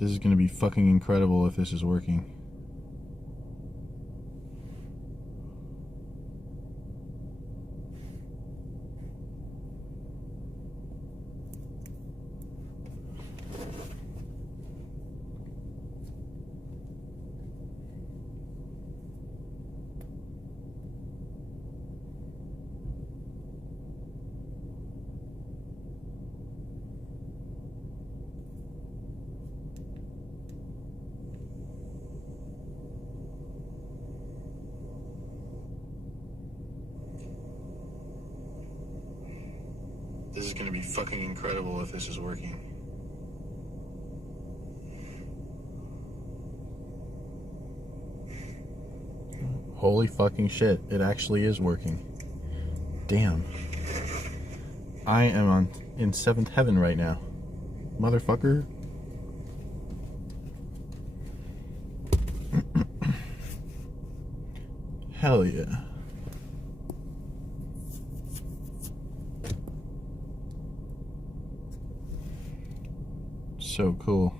This is gonna be fucking incredible if this is working. This is gonna be fucking incredible if this is working. Holy fucking shit, it actually is working. Damn. I am in seventh heaven right now. Motherfucker. Hell yeah. So cool.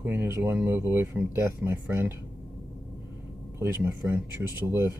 Queen is one move away from death, my friend. Please, my friend, choose to live.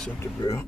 accept it, bro.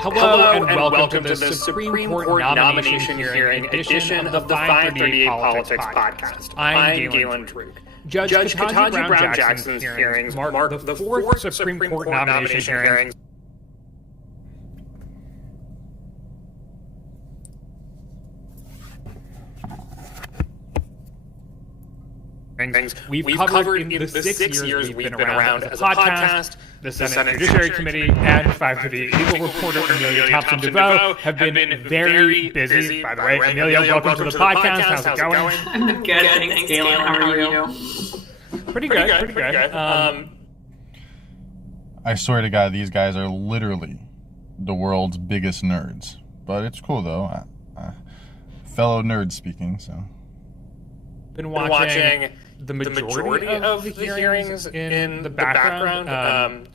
Hello and welcome to the Supreme Court nomination hearing edition of the 538 Politics podcast. I'm Galen Druk. Judge Ketanji Brown Jackson's hearings mark the fourth Supreme Court nomination hearings we've covered in the 6 years we've been around as a podcast. The Senate Judiciary Committee and 538 legal reporter Amelia Thompson-DeVoe have been very busy. By the way, Amelia, welcome to the podcast. How's it going? I'm good, thanks, Galen. How are you? Pretty good. I swear to God, these guys are literally the world's biggest nerds. But it's cool, though. Fellow nerds speaking, so. Been watching the majority of the hearings in the background.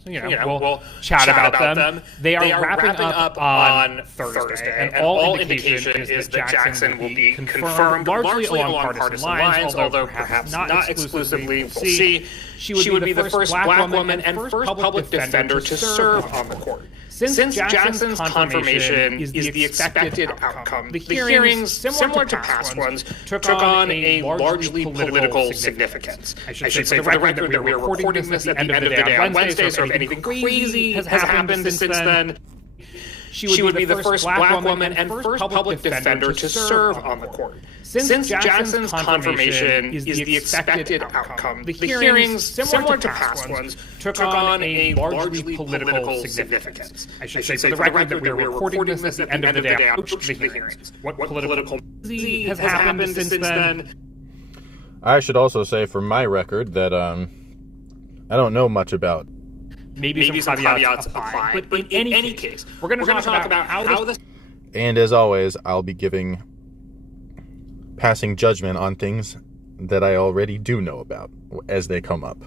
We'll chat about them. They are wrapping up on Thursday, and all indication is that Jackson will be confirmed largely along partisan lines, although perhaps not exclusively. We'll see. She would be the first black woman and first public defender to serve on the court. Since Jackson's confirmation is the expected outcome, the hearings, similar to past ones, took on a largely political significance. I should say for the record that we are recording this at the end of the day on Wednesday, so if anything crazy has happened since then, she would be the first black woman and first public defender to serve on the court. Since Jackson's confirmation is the expected outcome, the hearings, similar to past ones, took on a largely political significance. I should say for the record that we are recording this at the end of the day on the hearings. What political has happened since then? I should also say for my record that I don't know much about. Maybe some caveats apply, but in any case, we're going to talk about how this. And as always, I'll be passing judgment on things that I already do know about as they come up.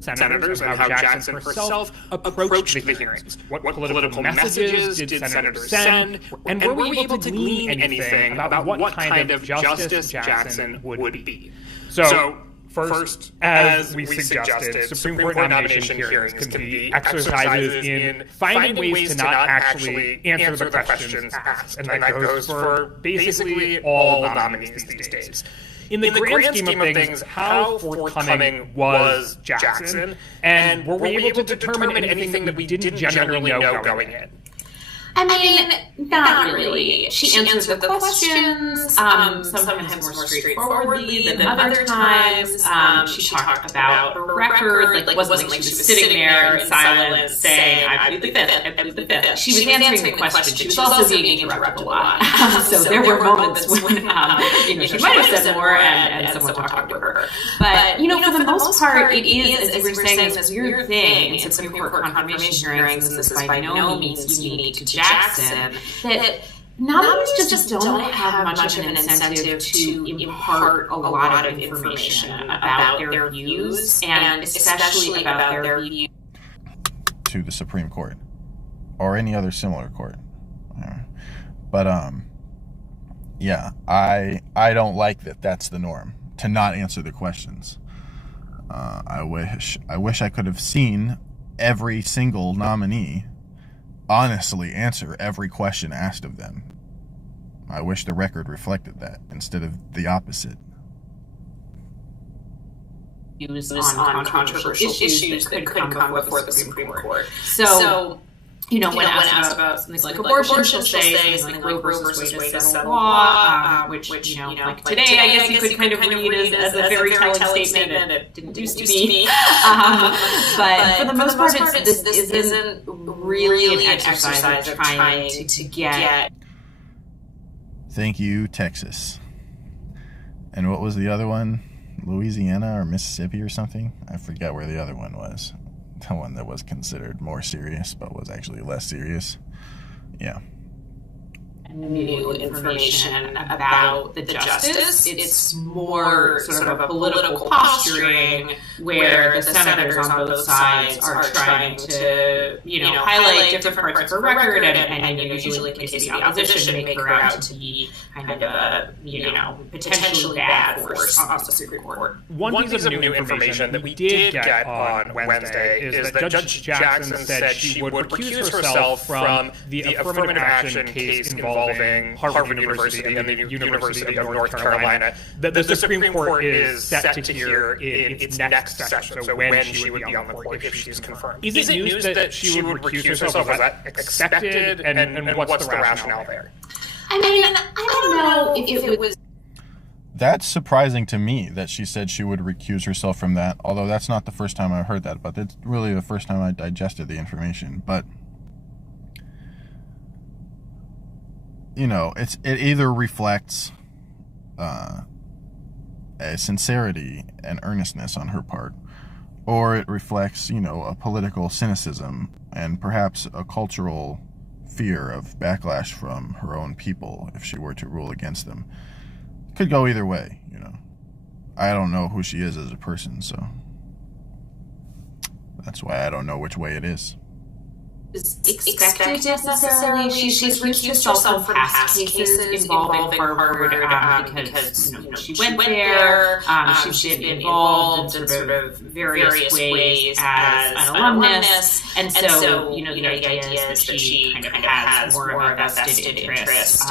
Senators and how Jackson herself approached the hearings. What political messages did senators send? And were we able to glean anything about what kind of justice Jackson would be? So first, as we suggested, Supreme Court nomination hearings can be exercises in finding ways to not actually answer the questions asked. And that goes for basically all nominees these days. In the grand scheme of things, how forthcoming was Jackson? And were we able to determine anything that we didn't generally know going in? I mean, not really. She answered the questions, sometimes more straightforwardly than other times. She talked about her record, like it wasn't like she was sitting there in silence saying, I plead the fifth, I plead the fifth. She was answering the question. She was also being interrupted a lot. So there were moments when, she might have said more and someone talked to her. But, for the most part, it is, as we were saying, this weird thing in Supreme Court confirmation hearings, and this is by no means unique to Jackson, that nominees just don't have much of an incentive to impart a lot of information about their views, and especially about their views to the Supreme Court or any other similar court. But yeah, I don't like that. That's the norm, to not answer the questions. I wish I could have seen every single nominee honestly answer every question asked of them. I wish the record reflected that instead of the opposite. On controversial issues that could come before the Supreme Court. So when asked about something like abortion, she'll say something like Roe versus Wade is settled law, which today I guess you could kind of read as a very telling statement. It didn't used to be. But for the most part, this isn't really an exercise of trying to get. Thank you, Texas. And what was the other one? Louisiana or Mississippi or something? I forget where the other one was. The one that was considered more serious, but was actually less serious. Yeah. New information about the justice. It's more sort of a political posturing where the senators on both sides are trying to, highlight different parts of her record, and usually in the case of the opposition, make her out to be kind of a, potentially bad force on the Supreme Court. One piece of new information that we did get on Wednesday is that Judge Jackson said she would recuse herself from the affirmative action case involving Harvard University and the University of North Carolina. The Supreme Court is set to hear in its next session, so when she would be on the court if she's confirmed. Is it news that she would recuse herself? Was that expected? And what's the rationale there? I mean, I don't know if it was... That's surprising to me that she said she would recuse herself from that, although that's not the first time I've heard that, but it's really the first time I digested the information. But it either reflects a sincerity and earnestness on her part, or it reflects, a political cynicism and perhaps a cultural fear of backlash from her own people if she were to rule against them. Could go either way, I don't know who she is as a person, so that's why I don't know which way it is. Expected necessarily. She's recused herself from past cases involving Harvard because she went there. She's been involved in sort of various ways as an alumnus, and so the idea is that she kind of has more of a vested interest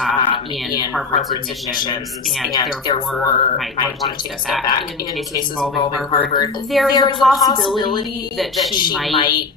in Harvard's admissions, and therefore might want to take a step back in cases involving Harvard. There's a possibility that she might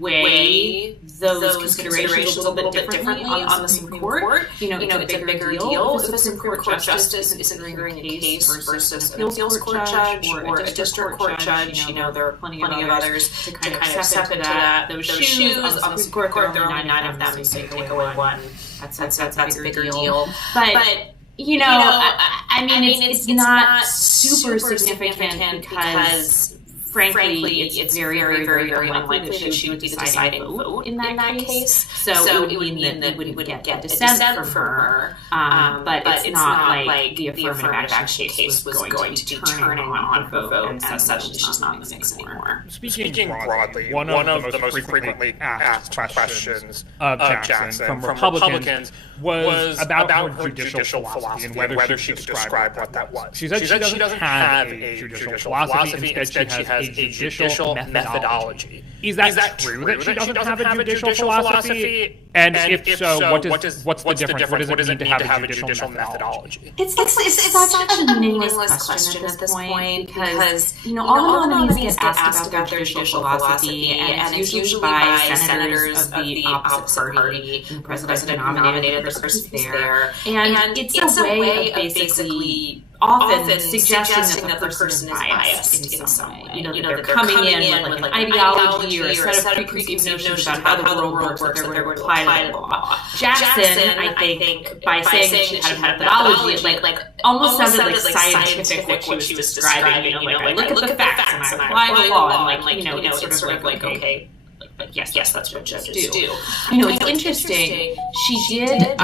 weigh those considerations a little bit differently on the Supreme Court. It's a bigger deal if a Supreme Court justice is hearing a case versus an appeals court judge or a district court judge. There are plenty of others to kind of step into those shoes. On the Supreme Court, there are only 9 of them, so you take away one. That's a bigger deal. But it's not super significant because frankly, it's very, very, very unlikely that she would be the deciding vote in that case. So it would mean that we would get dissent from her. But it's not like the affirmative action case was going to be turning on her vote, and suddenly she's not in the mix anymore. Speaking broadly, one of the most frequently asked questions of Jackson from Republicans was about her judicial philosophy and whether she could describe what that was. She said she doesn't have a judicial philosophy. Instead, she has a judicial methodology. Is that true that she doesn't have a judicial philosophy? And if so, what's the difference? What does it mean to have a judicial methodology? It's such a meaningless question at this point because, all the nominees get asked about their judicial philosophy, and it's usually by senators of the opposite party. The president nominated the person who's there. And it's a way of basically often suggesting that the person is biased in some way. They're coming in with an ideology or a set of preconceived notions about how the world works that they're going to apply to the law. Jackson, I think, by saying she had a methodology, like almost sounded like scientific what she was describing. I look at the facts and I apply the law, and it's sort of like okay. But yes, that's what judges do. It's interesting. She did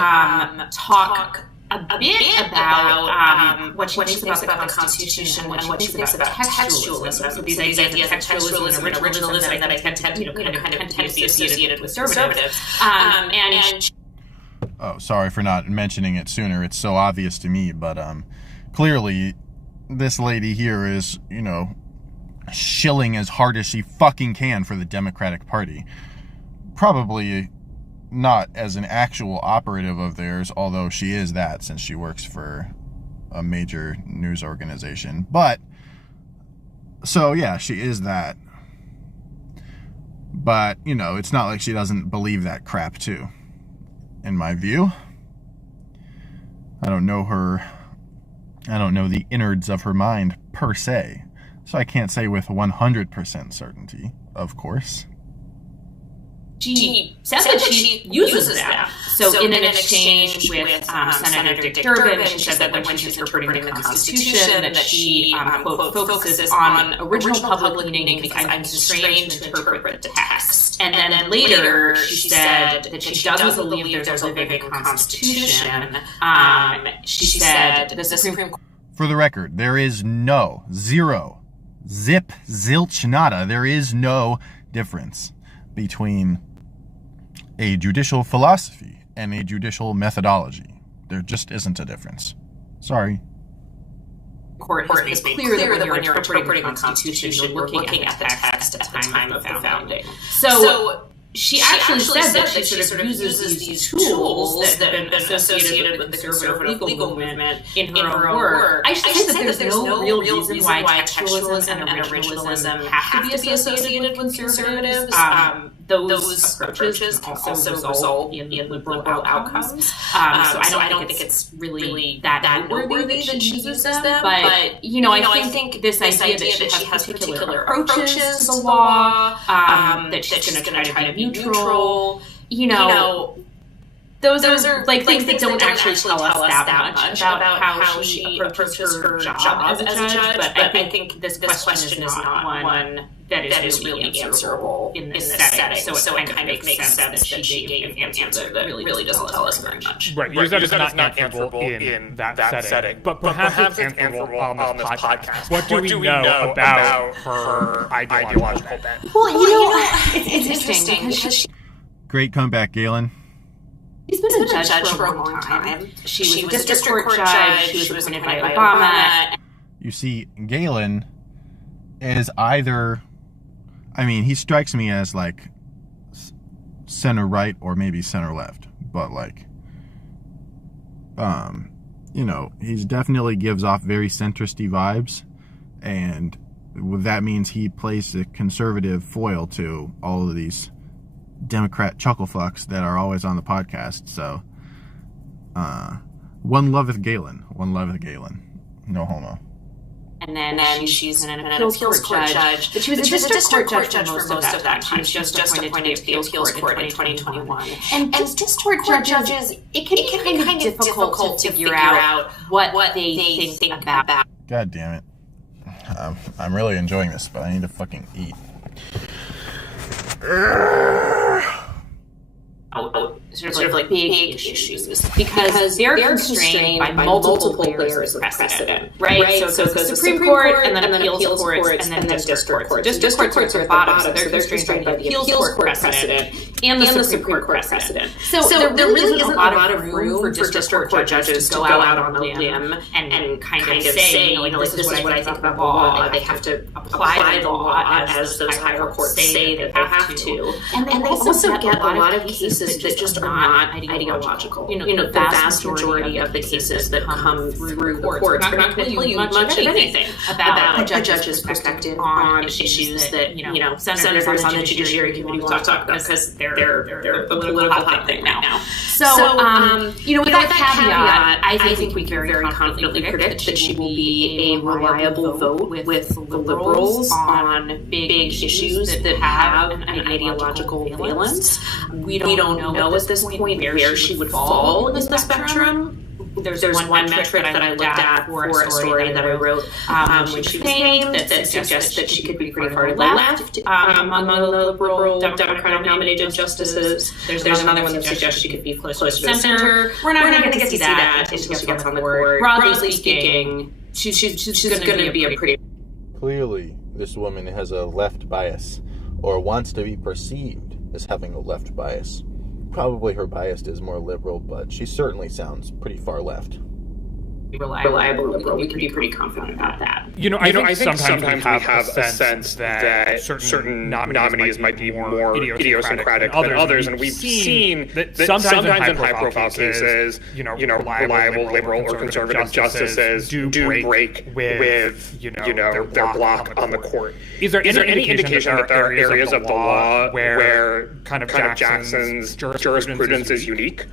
talk a bit about what she thinks about the Constitution and what she thinks about textualism. So these ideas of textualism and originalism that I tend to be associated with conservatives. Oh, sorry for not mentioning it sooner. It's so obvious to me, but clearly this lady here is, shilling as hard as she fucking can for the Democratic Party. Probably not as an actual operative of theirs, although she is that since she works for a major news organization. But, so yeah, she is that. But, it's not like she doesn't believe that crap too. In my view. I don't know her. I don't know the innards of her mind per se. So I can't say with 100% certainty, of course. She says that she uses them. So in an exchange with Senator Dick Durbin, she said that when she's interpreting the Constitution, that she, quote, focuses on original public meaning because I'm constrained to interpret the text. And then later, she said that she doesn't believe there's a living Constitution. She said the Supreme Court... For the record, there is zero, zip, zilch, nada. There is no difference between a judicial philosophy and a judicial methodology. There just isn't a difference. Sorry. Court has made clear that when you're interpreting the Constitution, you're looking at the text at the time of the founding. So she actually said that she sort of uses these tools that have been associated with the conservative legal movement in her own work. I should say that there's no real reason why textualism and originalism have to be associated with conservatives. Those approaches can also result in liberal outcomes. So I don't think it's really that noteworthy that she uses them. But, I think this idea that she has particular approaches to the law, that she's going to try to be neutral, those are like things that don't actually tell us that much about how she approaches her job as a judge. But I think this question is not one that is really answerable in this setting. So it kind of makes sense that she gave an answer that really doesn't tell us very much. Right, you said it's not answerable in that setting. But perhaps it's answerable on this podcast. What do we know about her ideological bent? Well, it's interesting because Great comeback, Galen. She's been a judge for a long time. She was a district court judge. She was appointed by Obama. You see, Galen is either... he strikes me as, center right or maybe center left. But, he definitely gives off very centristy vibes. And that means he plays a conservative foil to all of these Democrat chucklefucks that are always on the podcast. So, one loveth Galen. No homo. And then she's an appeals court judge. But she was a district court judge for most of that time. She was just appointed to the appeals court in 2021. And district court judges, it can be kind of difficult to figure out what they think about. God damn it. I'm really enjoying this, but I need to fucking eat. Sort sort of like big issues because they're constrained by multiple layers of precedent, right? So it goes to Supreme Court and then appeals courts and then district courts. District courts are at the bottom, so they're constrained by the appeals court precedent and the Supreme Court precedent. So there really isn't a lot of room for district court judges to go out on a limb and kind of say, this is what I think about the law. They have to apply the law as those higher courts say that they have to. And they also get a lot of cases that just are not ideological. The vast majority of the cases that come through the courts are not going to tell you much of anything about a judge's perspective on issues that, senators on the Judiciary Committee will talk about because they're a political hot thing now. So, with that caveat, I think we can very confidently predict that she will be a reliable vote with the Liberals on big issues that have an ideological valence. We don't know at this point where she would fall in the spectrum. There's one metric that I looked at for a story that I wrote when she was named that suggests that she could be pretty far left among the liberal Democratic nominated justices. There's another one that suggests she could be closer to the center. We're not going to get to see that until she gets on the court. Broadly speaking, she's going to be a pretty... Clearly, this woman has a left bias, or wants to be perceived as having a left bias. Probably her bias is more liberal, but she certainly sounds pretty far left. Reliable liberal. We can be pretty confident about that. I think sometimes we have a sense that certain nominees might be more idiosyncratic than others, and we've seen that sometimes in high-profile cases, reliable liberal or conservative justices do break with their block on the court. Is there any indication that there are areas of the law where kind of Jackson's jurisprudence is unique?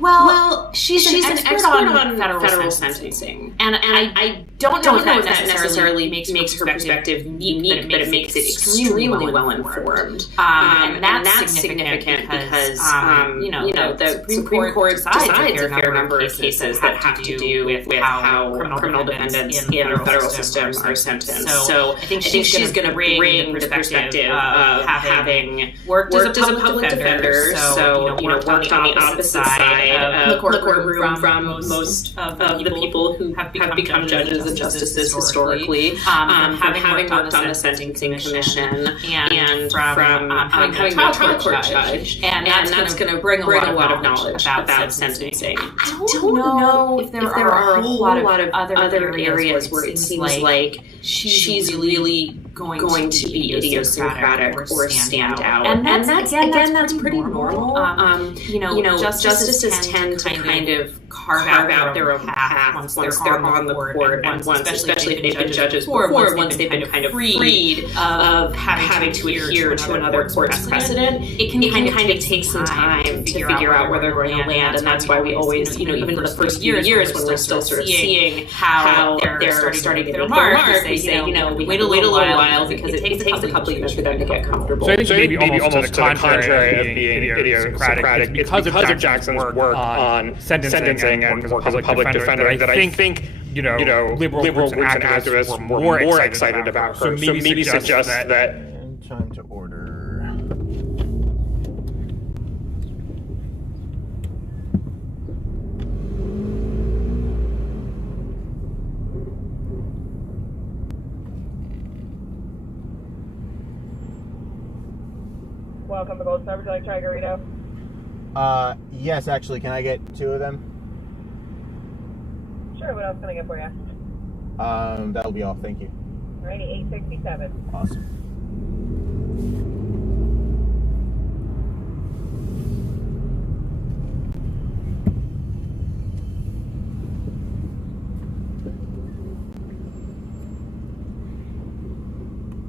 Well, she's an expert on federal sentencing, and I don't know if that necessarily makes her perspective unique, but it makes it extremely well informed. And that's significant because the Supreme Court decides a fair number of cases that have to do with how criminal defendants in the federal system are sentenced. So I think she's going to bring the perspective of having worked as a public defender, so worked on the opposite side of the courtroom from most of the people who have become judges and justices historically, having worked on the Sentencing Commission and from having been a trial court judge, and that's going to bring a lot of knowledge about sentencing. I don't know if there are a whole lot of other areas where it seems like she's really going to be idiosyncratic or stand out. And that's pretty normal. Justices tend to kind of carve out their own path once they're on the court, and especially if they've been judges before, once they've been kind of freed of having to adhere to another court's precedent, it can kind of take some time to figure out where they're going to land, and that's why we always, even for the first few years when we're still sort of seeing how they're starting to get their mark, we say, wait a little while because it takes a couple of years for them to get comfortable. So I think maybe almost to the contrary of being idiosyncratic, because of Jackson's work on sentencing and work as a public defender, that I think liberal groups and activists were more excited about her. So maybe suggest that. Time to order. Welcome to Gold Star. Would you like to try a burrito? Yes, actually. Can I get 2 of them? Sure. What else can I get for you? That'll be all. Thank you. Alrighty, $8.67. Awesome.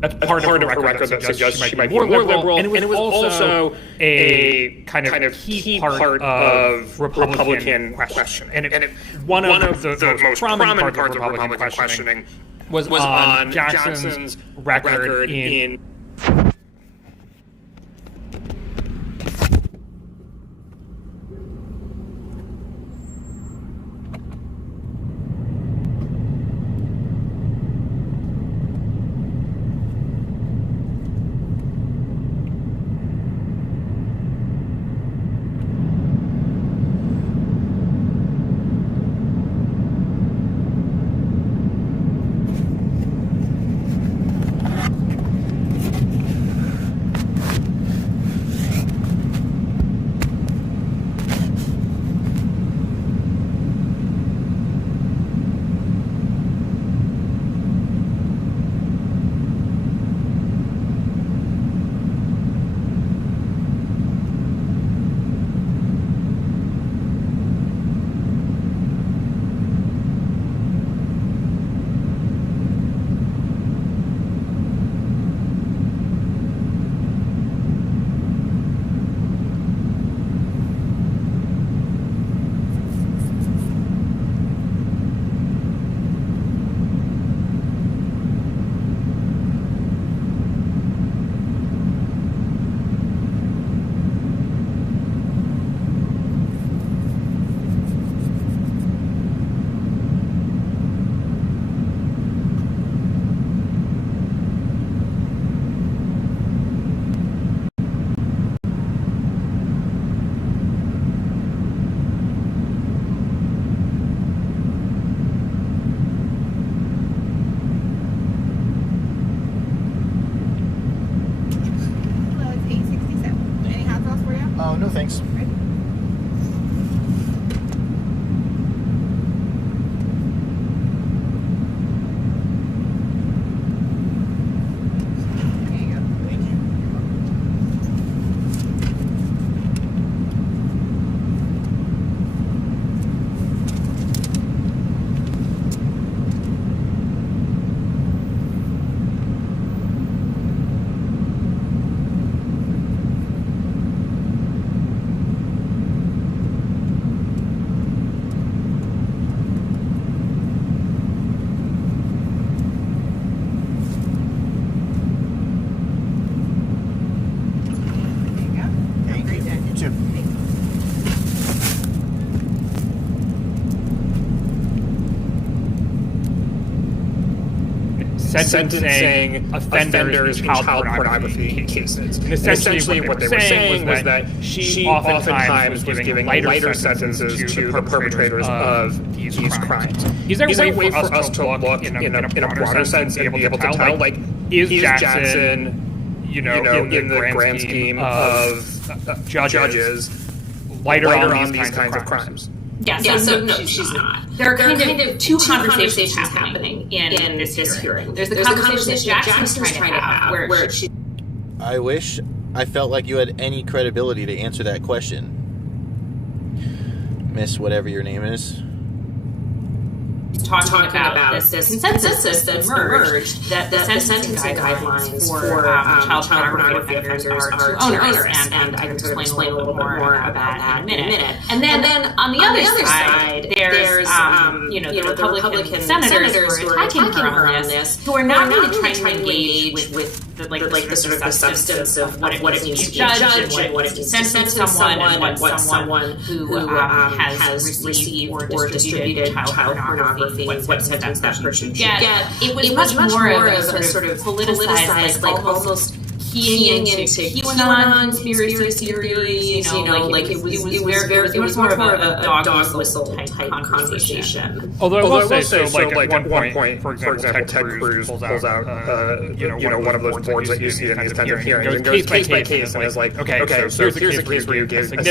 That's part of her record that suggests she might be more liberal, and it was also a kind of key part of Republican questioning. And one of the most prominent parts of Republican questioning was on Jackson's record in... no thanks. sentencing offenders in child pornography cases. And essentially what they were saying was that she oftentimes was giving lighter sentences to the perpetrators of these crimes. Is there a way for us to look in a broader sense and be able to tell, like, is Jackson, in the grand scheme of judges, lighter on these kinds of crimes? Yeah, so no, she's not. There are kind of two conversations happening in this hearing. There's the conversation that Jackson's trying to have, where she... I wish I felt like you had any credibility to answer that question. Miss whatever your name is. Talking about this consensus that emerged that the sentencing guidelines for child pornography offenders are too onerous, and I can explain a little more about that in a minute. And then on the other side, there's the Republican senators who are attacking her on this, who are not really trying to engage with the sort of substance of what it means to be a judge and what it means to sentence someone and what someone who has received or distributed child pornography, what sentence that person should get. It was much more of a sort of politicized, like almost keying into QAnon conspiracy theories, it was more of a dog whistle type conversation. Although I will say, at one point, for example, Ted Cruz pulls out, one of those boards that you see in these kinds of hearings and goes case by case and is like, okay, so here's a case where you give a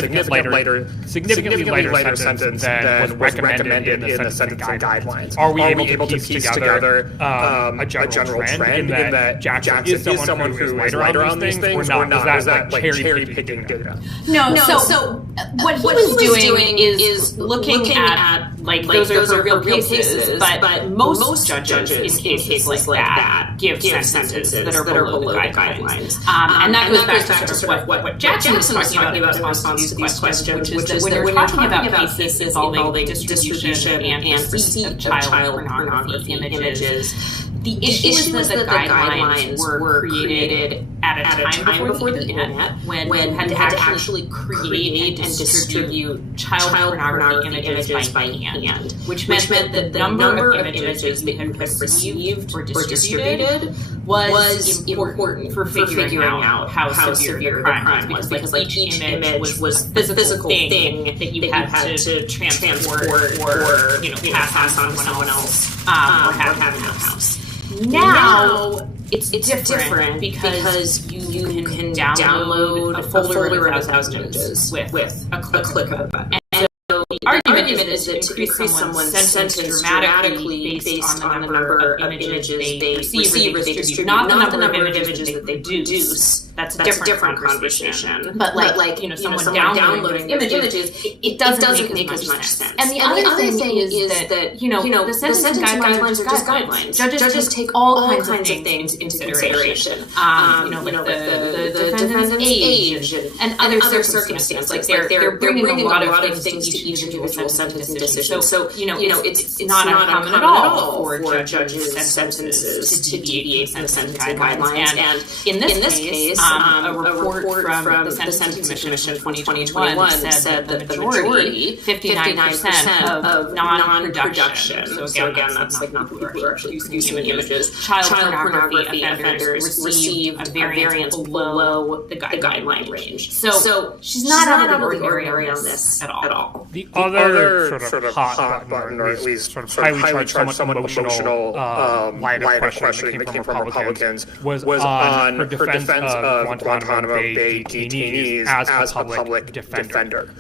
significantly lighter sentence than was recommended in the sentencing guidelines. Are we able to piece together a general trend in that Jackson is someone who is lighter on these things, or not? Is that like cherry picking data? No. So what he was doing is looking at those are real cases, but most judges in cases like that give sentences that are below the guidelines. And that goes back to sort of what Jackson was talking about in response to these questions, which is that when you're talking about cases involving distribution and receipt of child pornography images, the issue is that the guidelines were created at a time before the internet, when you had to actually create and distribute child pornography images by hand, which meant that the number of images that you had received or distributed was important for figuring out how severe the crime was, because each image was a physical thing that you had to transport or pass on to someone else or have in the house. Now it's different because you can download a folder of 1,000 images with a click of a button. The argument is that to increase someone's sentence dramatically based on the number of images they receive or they distribute, not the number of images that they produce. That's a different conversation. But someone downloading images, it doesn't make as much sense. And the other thing is that the sentencing guidelines are just guidelines. Judges take all kinds of things into consideration. The defendant's age and other circumstances. Like they're bringing a lot of things to each individual sentencing decision. So it's not uncommon at all for judges' sentences to deviate from the sentencing guidelines. And in this case, a report from the Sentencing Commission of 2021 said that the majority, 59% of non-production, so again, that's like not people who are actually producing images, child pornography offenders receive a variance below the guideline range. So she's not out of the ordinary on this at all. The other sort of hot button, or at least sort of highly charged, somewhat emotional line of questioning that came from Republicans was on her defense of Guantanamo Bay detainees as a public defender.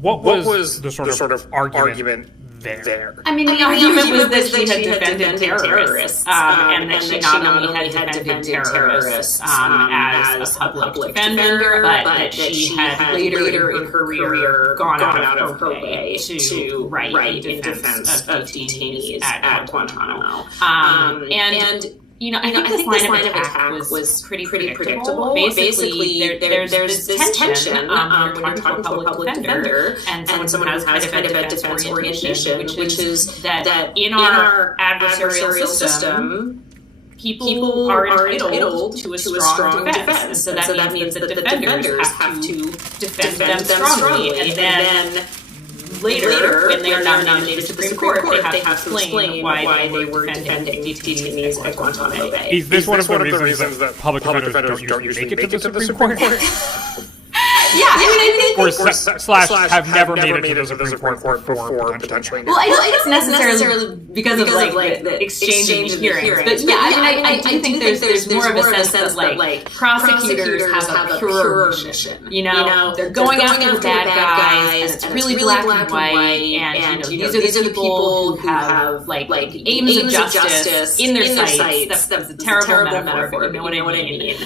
What was the sort of argument there? I mean, the argument was that she had defended terrorists, and that she not only had defended terrorists as a public defender, but that she had later in her career gone out of her way to write in defense of detainees at Guantanamo. And you know, I think this line of attack was pretty predictable. Basically, there's this tension when you're talking to a public defender and someone who has kind of a defense orientation, which is that in our adversarial system, people are entitled to a strong defense. And so that means that the defenders have to defend them strongly. And then later, when they are nominated to the Supreme Court, they have to explain why they were defending detainees at Guantanamo Bay. Is this one of the reasons that public defenders don't usually make it to the Supreme Court? Yeah, I mean, I think... Or slash have never made it to the Supreme Court before potentially. Well, I don't think it's necessarily because of like the exchange in the hearings. But yeah, I mean, I do think there's more of a sense that like prosecutors have a pure mission. You know, they're going after the bad guys, and it's really black and white, and you know, these are the people who have like aims of justice in their sights. That's a terrible metaphor, but you know what I mean.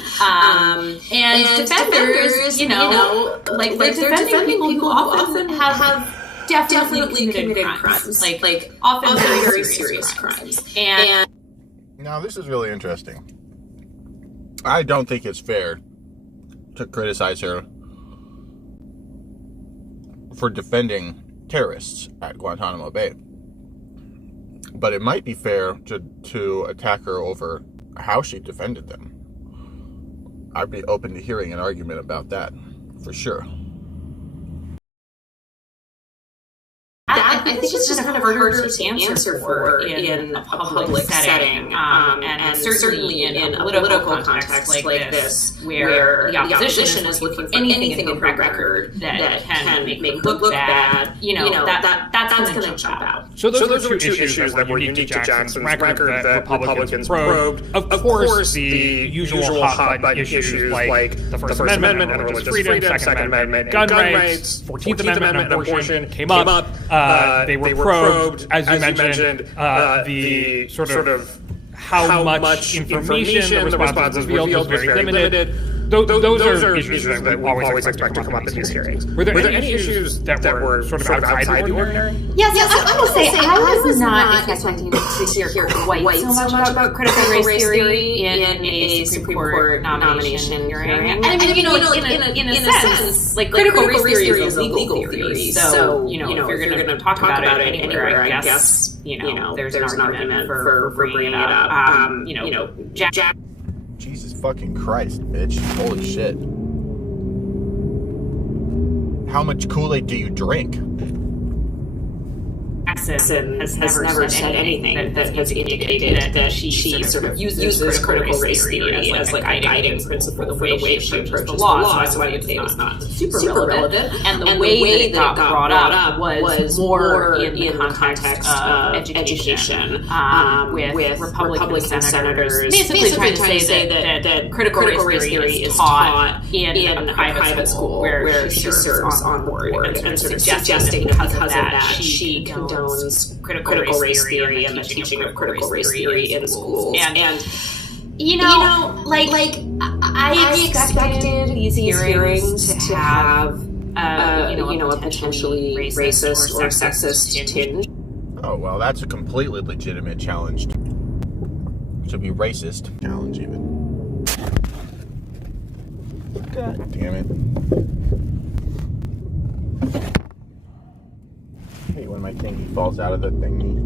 And defenders, you know, like they're defending people who often have definitely committed crimes, like often very serious crimes. And Now, this is really interesting. I don't think it's fair to criticize her for defending terrorists at Guantanamo Bay. But it might be fair to attack her over how she defended them. I'd be open to hearing an argument about that, for sure. I think it's just kind of harder to answer for in a public setting, and certainly in a political context like this, where the opposition is looking for anything in the record that can make them look bad. You know, that's going to jump out. So those are two issues that were unique to Jackson's record that Republicans probed. Of course, the usual hot-button issues like the First Amendment and religious freedom, Second Amendment, gun rights, 14th Amendment abortion came up. They were probed, as you mentioned, the sort of how much information the response revealed was very limited. Those are issues that we always expect to come up in these hearings. Were there any issues that were sort of outside the ordinary? Yes, I will say I was not expecting to hear quite so much about critical race theory in a Supreme Court nomination hearing. I mean, in a sense, like critical race theory is a legal theory. So, if you're going to talk about it anywhere, I guess, there's an argument for bringing it up. Jack. Jesus fucking Christ, bitch. Holy shit. How much Kool-Aid do you drink? Jackson has never said anything that has indicated that she sort of uses critical race theory as like a guiding principle for the way she approaches the law. So I would say it's not super relevant. And the way that it got brought up was more in the context of education, with Republican senators basically trying to say that critical race theory is taught in a private school where she serves on board, and sort of suggesting because of that she condones critical race theory and the teaching of critical race theory in schools. And I expected these hearings to have a potentially racist or sexist tinge. Oh, well, that's a completely legitimate challenge. To be racist. Challenge, even. God damn it. I hate when my thingy falls out of the thingy.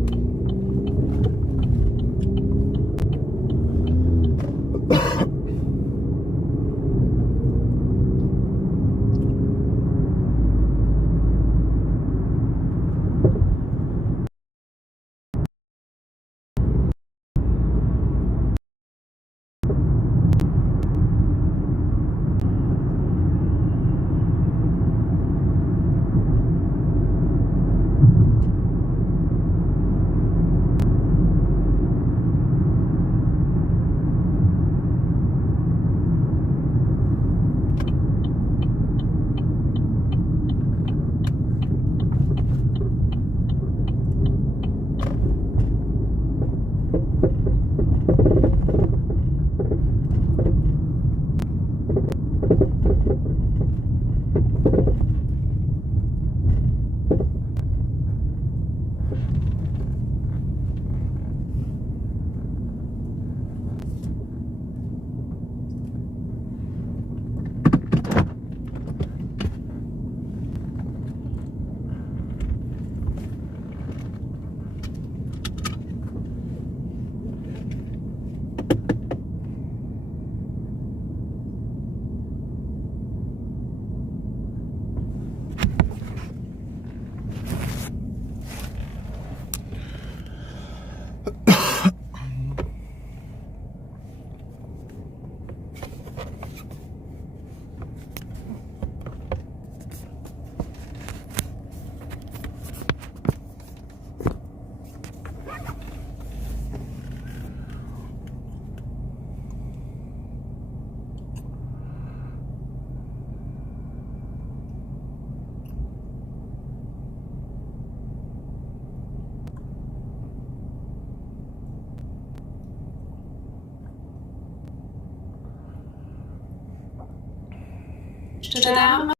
to them.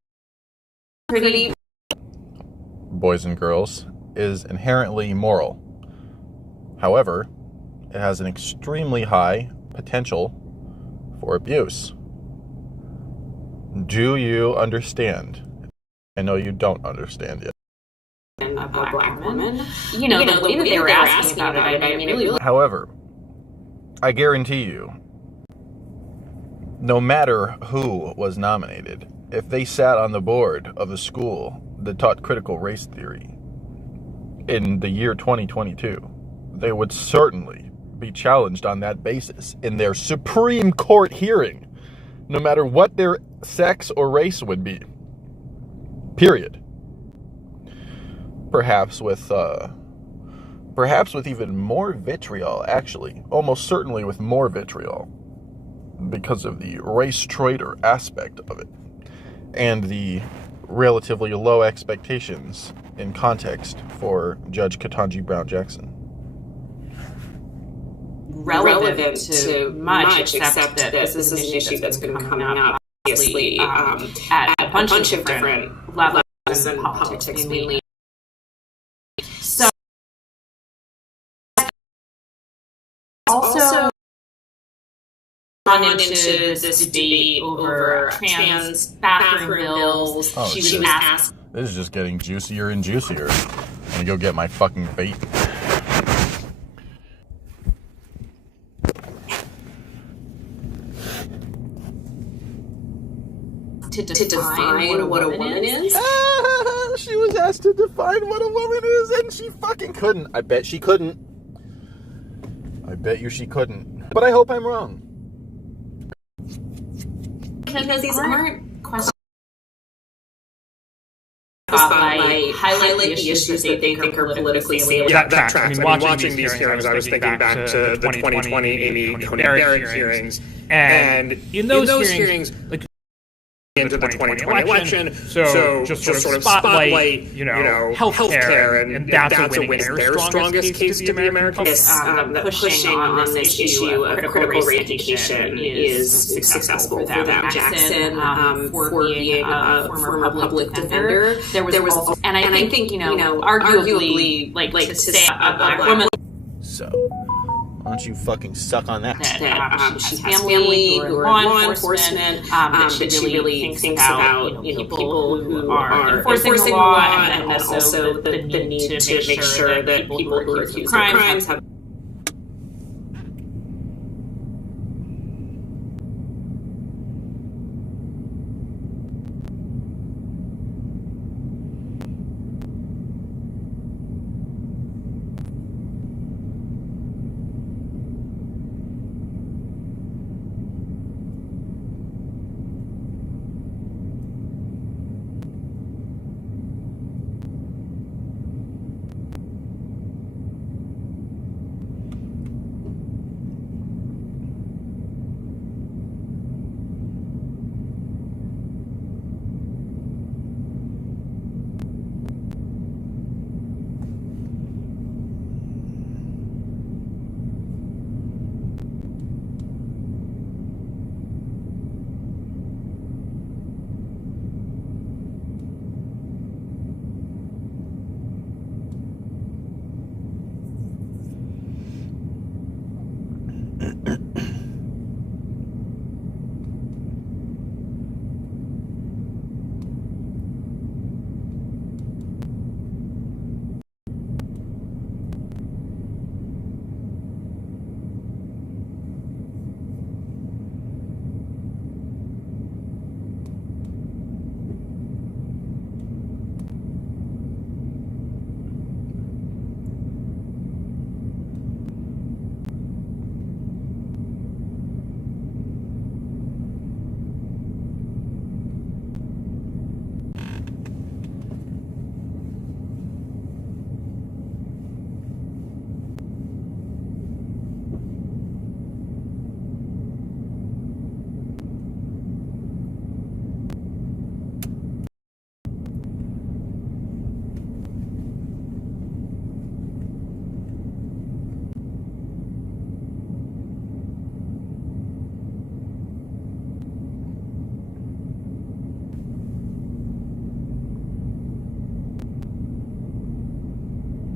Pretty Boys and girls is inherently moral. However, it has an extremely high potential for abuse. Do you understand? I know you don't understand yet. a black woman. You know, the way that they were asking about it, I mean, it really. However, I guarantee you, no matter who was nominated, if they sat on the board of a school that taught critical race theory in the year 2022, they would certainly be challenged on that basis in their Supreme Court hearing, no matter what their sex or race would be. Period. Perhaps with even more vitriol, actually. Almost certainly with more vitriol, because of the race traitor aspect of it and the relatively low expectations in context for Judge Ketanji Brown Jackson. Relevant to much, except that this is an issue that's been coming up, obviously, at a bunch of different levels in politics, mainly. So, also run into this debate over trans bathroom bills. Oh, She shit. was asked. This is just getting juicier and juicier. I'm gonna go get my fucking bait. To define what a woman is. She was asked to define what a woman is, and she fucking couldn't. I bet she couldn't. I bet you she couldn't. But I hope I'm wrong. Because these aren't questions highlight the issues that they think are politically salient. That tracks. I mean, watching these hearings, I was thinking back to the 2020 Amy Coney Barrett hearings. And in those hearings, like, into the 2020 election, so just sort of spotlight, you know, healthcare, and that's a winning their strongest case to the American public. Pushing on this issue of critical race education is successful for them. Jackson, for being a former public defender, there was also, and I think you know, arguably, like to say a black woman. So, why don't you fucking suck on that? That she has family who are in law enforcement, that she really thinks about people who are enforcing the law, and also the need to make sure that people who are accused of crimes have